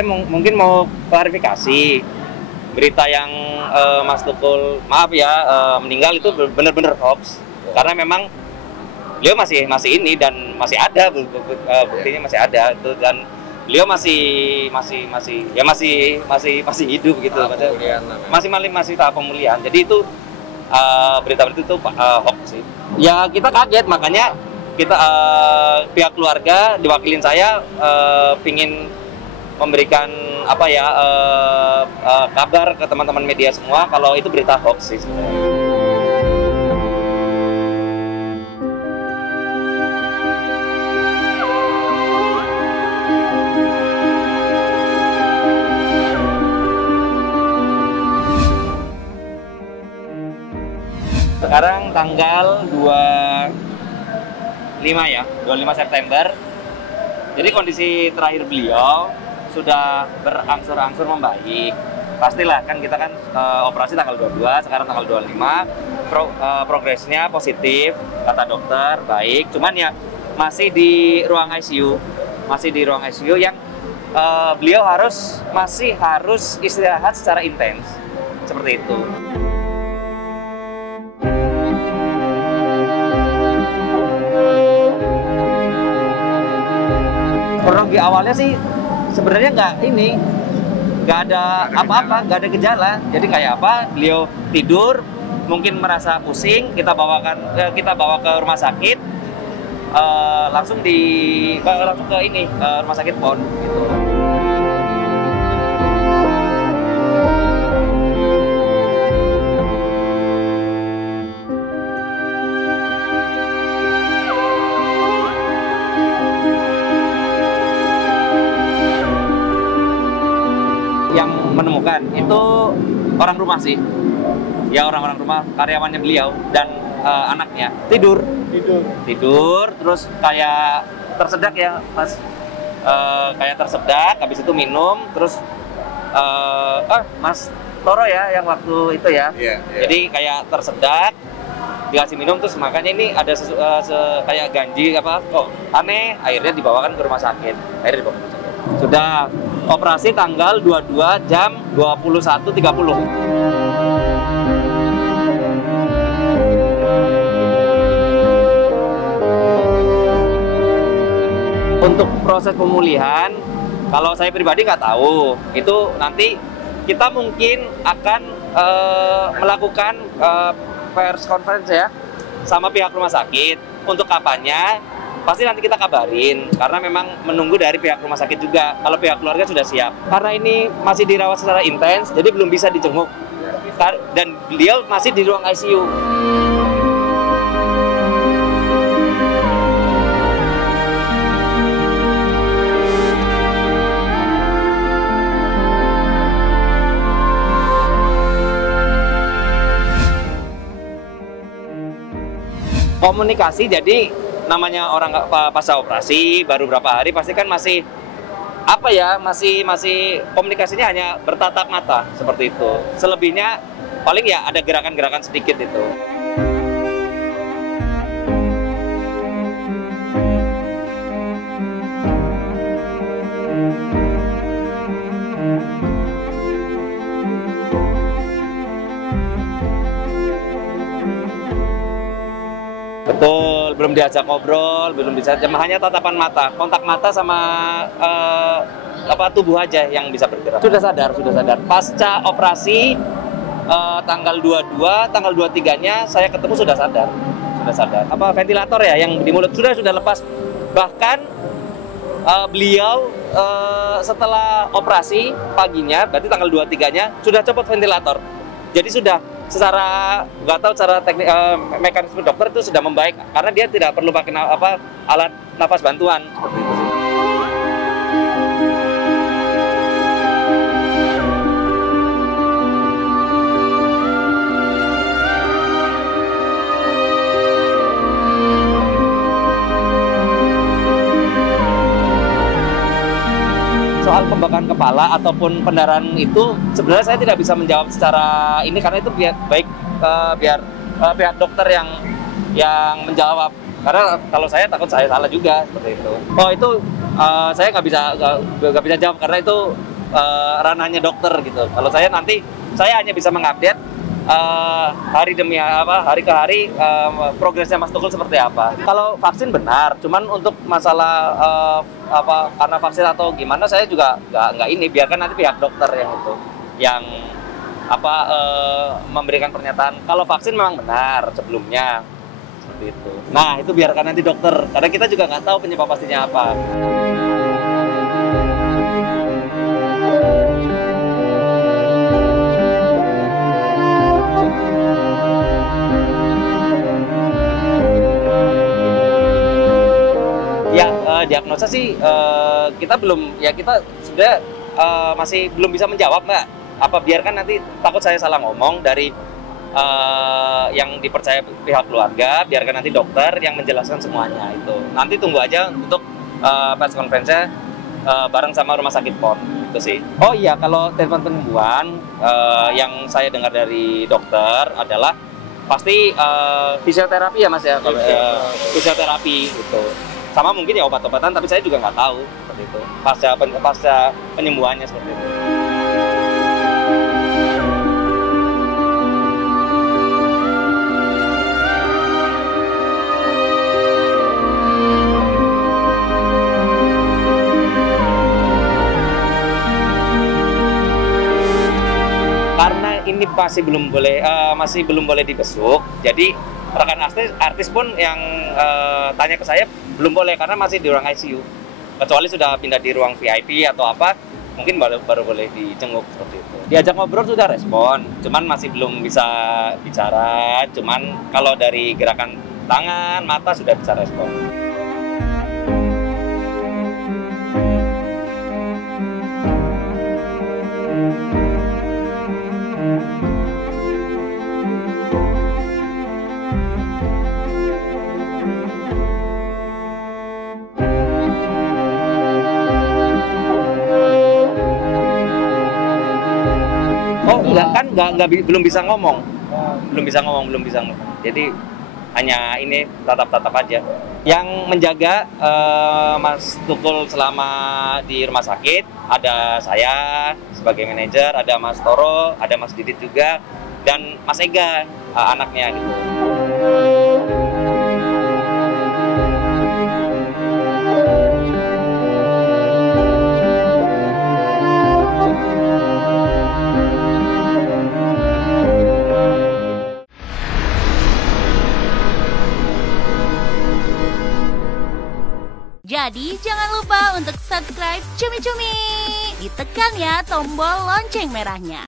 saya mungkin mau klarifikasi berita yang Mas Tukul maaf ya meninggal itu benar-benar hoax karena memang beliau masih ini dan masih ada buktinya masih ada itu dan beliau masih hidup gitu masih tahap pemulihan jadi itu berita-berita itu hoax sih ya kita kaget makanya kita pihak keluarga diwakilin saya pingin memberikan kabar ke teman-teman media semua kalau itu berita hoax sih sebenarnya. Sekarang tanggal 25 September. Jadi kondisi terakhir beliau sudah berangsur-angsur membaik. Pastilah kan kita kan operasi tanggal 22, sekarang tanggal 25. Progresnya positif, kata dokter, baik. Cuman ya masih di ruang ICU. Masih di ruang ICU yang beliau masih harus istirahat secara intens. Seperti itu. Kronologi awalnya sih sebenarnya nggak ada apa-apa, nggak ada gejala. Jadi kayak beliau tidur, mungkin merasa pusing, kita bawa ke rumah sakit, langsung ke rumah sakit PON gitu. Yang menemukan itu orang rumah sih, ya orang rumah karyawannya beliau dan anaknya tidur terus kayak tersedak ya Mas, kayak tersedak habis itu minum terus Mas Toro ya yang waktu itu ya, jadi kayak tersedak dikasih minum terus makanya ini ada kayak ganjil aneh akhirnya dibawakan ke rumah sakit sudah operasi tanggal 22 jam 21.30. Untuk proses pemulihan, kalau saya pribadi nggak tahu. Itu nanti kita mungkin akan melakukan pers conference ya sama pihak rumah sakit. Untuk kapannya pasti nanti kita kabarin karena memang menunggu dari pihak rumah sakit juga kalau pihak keluarga sudah siap karena ini masih dirawat secara intens jadi belum bisa dijenguk dan beliau masih di ruang ICU. Komunikasi jadi namanya orang pasca operasi baru berapa hari pasti kan masih komunikasinya hanya bertatap mata seperti itu. Selebihnya paling ya ada gerakan-gerakan sedikit itu. Betul, belum diajak ngobrol, belum bisa, hanya tatapan mata, kontak mata sama tubuh aja yang bisa bergerak. Sudah sadar. Pasca operasi tanggal 22, tanggal 23-nya saya ketemu sudah sadar. Ventilator ya yang di mulut sudah lepas. Bahkan beliau setelah operasi paginya, berarti tanggal 23-nya sudah copot ventilator. Jadi sudah secara nggak tahu cara teknik mekanisme dokter itu sudah membaik karena dia tidak perlu pakai alat nafas bantuan seperti itu sih. Soal pembakaran kepala ataupun pendarahan itu sebenarnya saya tidak bisa menjawab secara ini karena itu biar pihak dokter yang menjawab karena kalau saya takut saya salah juga seperti itu. Oh itu saya nggak bisa jawab karena itu ranahnya dokter gitu. Kalau saya nanti saya hanya bisa mengupdate hari demi hari ke hari progresnya Mas Tukul seperti apa. Kalau vaksin benar, cuman untuk masalah karena vaksin atau gimana saya juga nggak ini, biarkan nanti pihak dokter yang itu yang memberikan pernyataan kalau vaksin memang benar sebelumnya seperti itu. Nah itu biarkan nanti dokter, karena kita juga nggak tahu penyebab pastinya apa. Ya diagnosa sih kita sudah masih belum bisa menjawab, Mbak. Biarkan nanti, takut saya salah ngomong dari yang dipercaya pihak keluarga, biarkan nanti dokter yang menjelaskan semuanya itu. Nanti tunggu aja untuk press conference-nya bareng sama Rumah Sakit PON itu sih. Oh iya, kalau telepon penyembuhan yang saya dengar dari dokter adalah pasti fisioterapi ya Mas ya, fisioterapi gitu. Sama mungkin ya obat-obatan, tapi saya juga nggak tahu seperti itu. Pasca penyembuhannya seperti itu. Karena ini masih belum boleh dibesuk, jadi rekan artis pun yang tanya ke saya belum boleh karena masih di ruang ICU. Kecuali sudah pindah di ruang VIP atau apa, mungkin baru boleh dijenguk seperti itu. Diajak ngobrol sudah respon, cuman masih belum bisa bicara. Cuman kalau dari gerakan tangan, mata sudah bisa respon. Oh enggak, kan belum bisa ngomong. Belum bisa ngomong. Jadi hanya ini tatap-tatap aja. Yang menjaga Mas Tukul selama di rumah sakit ada saya sebagai manajer, ada Mas Toro, ada Mas Didit juga, dan Mas Ega anaknya gitu. Jadi jangan lupa untuk subscribe Cumi Cumi. Ditekan ya tombol lonceng merahnya.